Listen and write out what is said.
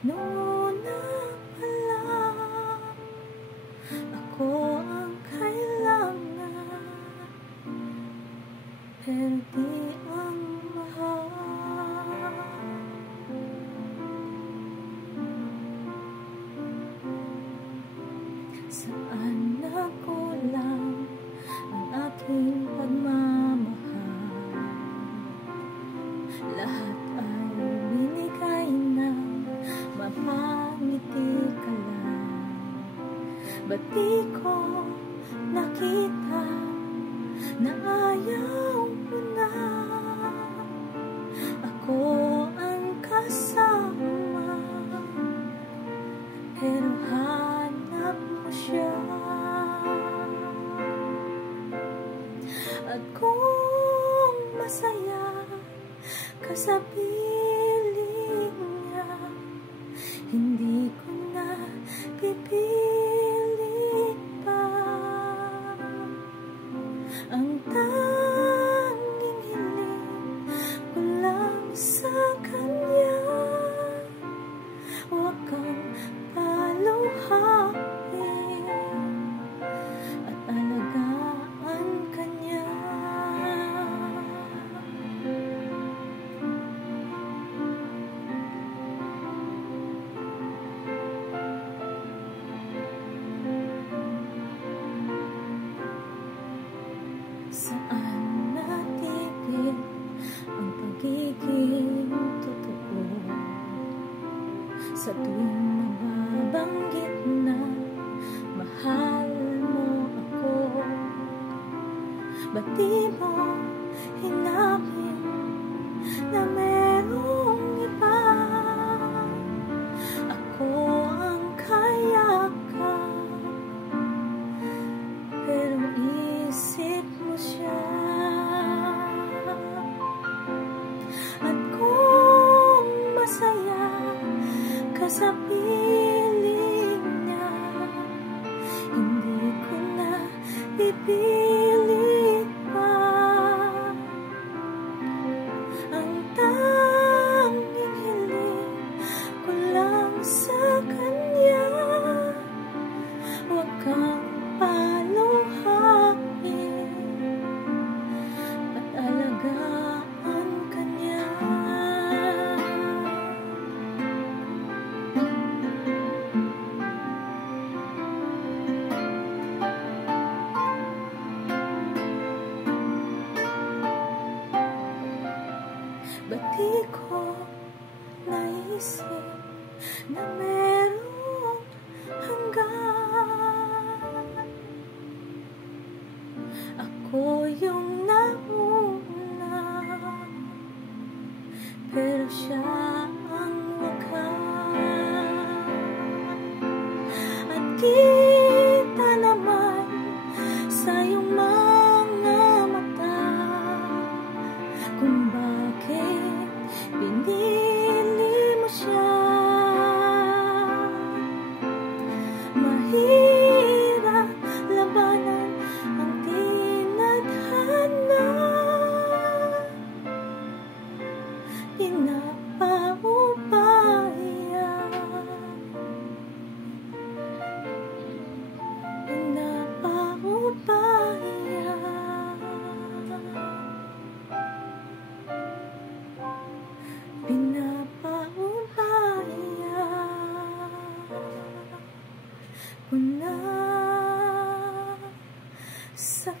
Noon na pala ako ang kailangan, pero di ang mahal. Saan nagkulang ang aking pagmamahal? Lahat ay binigay na, mapangiti ka lang. Ba't di ko nakita na ayaw mo na? Ako ang kasama, pero hanap mo siya. At kung masaya ka sa piling niya, hindi ko na pipilit pa. Ang tanging hiling ko lang sa kanya, huwag kang paluhain at alagaan ka niya. Saan natipid ang pagiging totoo? Sa tuwing mababanggit na mahal mo ako, ba't di mo hinapin na merong iba? Ako ang kayakap, pero isip mo siya. At kung masaya ka sa piling niya, hindi ko na pipilit pa. Ang tanging hiling ko lang sa kanya, huwag kang paluhain at alagaan ka niya. Ba't di ko naisip na merong hanggan? Ako yung nauna, pero siya ang wakas. At kita naman sa iyong mga mata kung bakit pinili mo siya. Mahirap labanan ang tinadhana, pinapaubaya, pinapaubaya, pinapaubaya ko na sa